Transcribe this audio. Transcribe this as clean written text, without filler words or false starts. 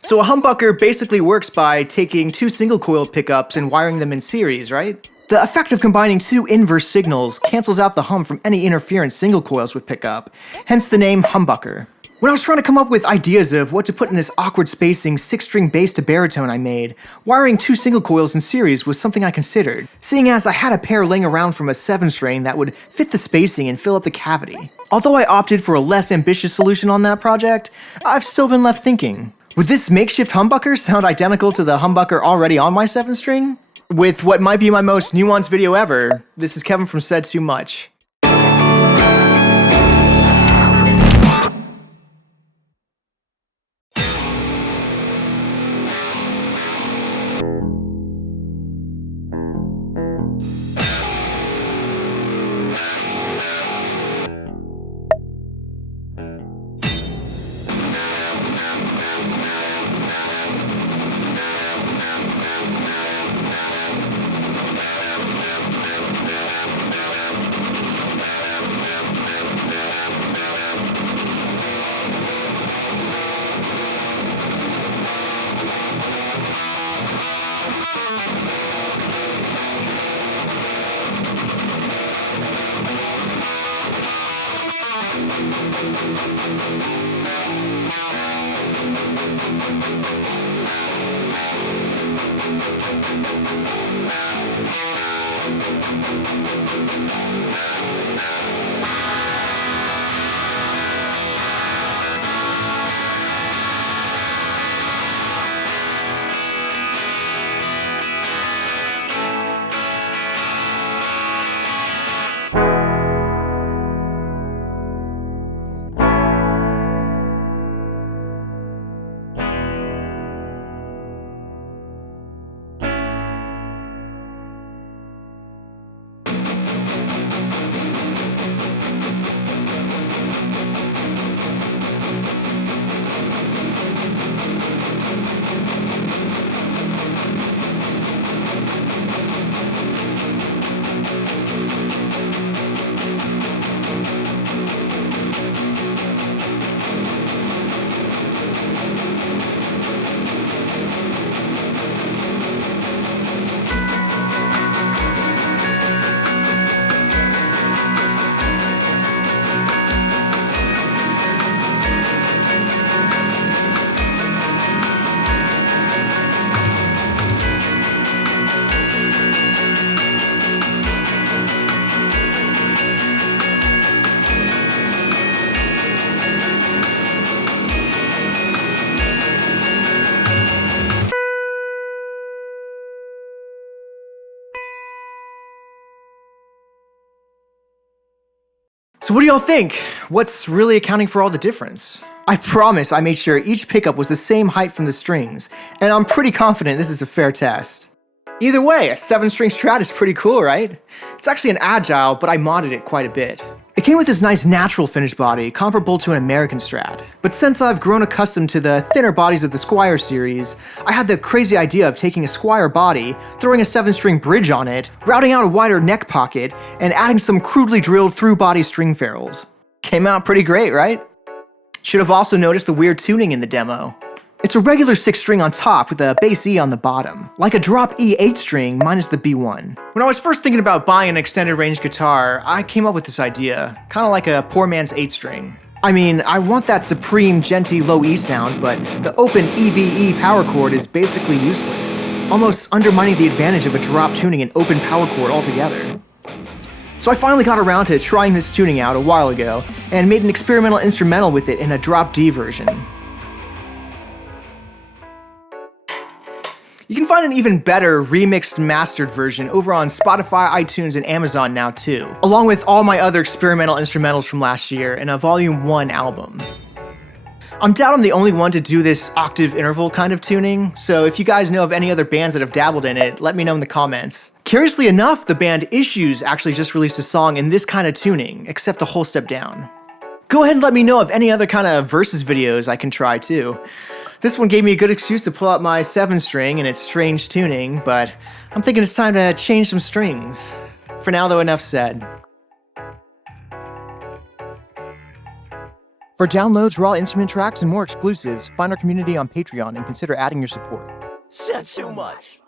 So a humbucker basically works by taking two single-coil pickups and wiring them in series, right? The effect of combining two inverse signals cancels out the hum from any interference single coils would pick up, hence the name humbucker. When I was trying to come up with ideas of what to put in this awkward spacing 6-string bass to baritone I made, wiring two single coils in series was something I considered, seeing as I had a pair laying around from a 7-string that would fit the spacing and fill up the cavity. Although I opted for a less ambitious solution on that project, I've still been left thinking, would this makeshift humbucker sound identical to the humbucker already on my 7-string? With what might be my most nuanced video ever, this is Kevin from Said Too Much. So what do y'all think? What's really accounting for all the difference? I promise I made sure each pickup was the same height from the strings, and I'm pretty confident this is a fair test. Either way, a 7-string Strat is pretty cool, right? It's actually an Agile, but I modded it quite a bit. It came with this nice natural finish body, comparable to an American Strat. But since I've grown accustomed to the thinner bodies of the Squier series, I had the crazy idea of taking a Squier body, throwing a 7-string bridge on it, routing out a wider neck pocket, and adding some crudely drilled through-body string ferrules. Came out pretty great, right? Should have also noticed the weird tuning in the demo. It's a regular 6-string on top with a bass E on the bottom, like a drop E 8-string minus the B1. When I was first thinking about buying an extended range guitar, I came up with this idea, kind of like a poor man's 8-string. I mean, I want that supreme, genty low E sound, but the open EBE power chord is basically useless, almost undermining the advantage of a drop tuning an open power chord altogether. So I finally got around to trying this tuning out a while ago, and made an experimental instrumental with it in a drop D version. You can find an even better remixed mastered version over on Spotify, iTunes, and Amazon now too, along with all my other experimental instrumentals from last year in a Volume 1 album. I'm doubt I'm the only one to do this octave interval kind of tuning, so if you guys know of any other bands that have dabbled in it, let me know in the comments. Curiously enough, the band Issues actually just released a song in this kind of tuning, except a whole step down. Go ahead and let me know of any other kind of versus videos I can try too. This one gave me a good excuse to pull out my 7-string and its strange tuning, but I'm thinking it's time to change some strings. For now though, enough said. For downloads, raw instrument tracks, and more exclusives, find our community on Patreon and consider adding your support. Said too much.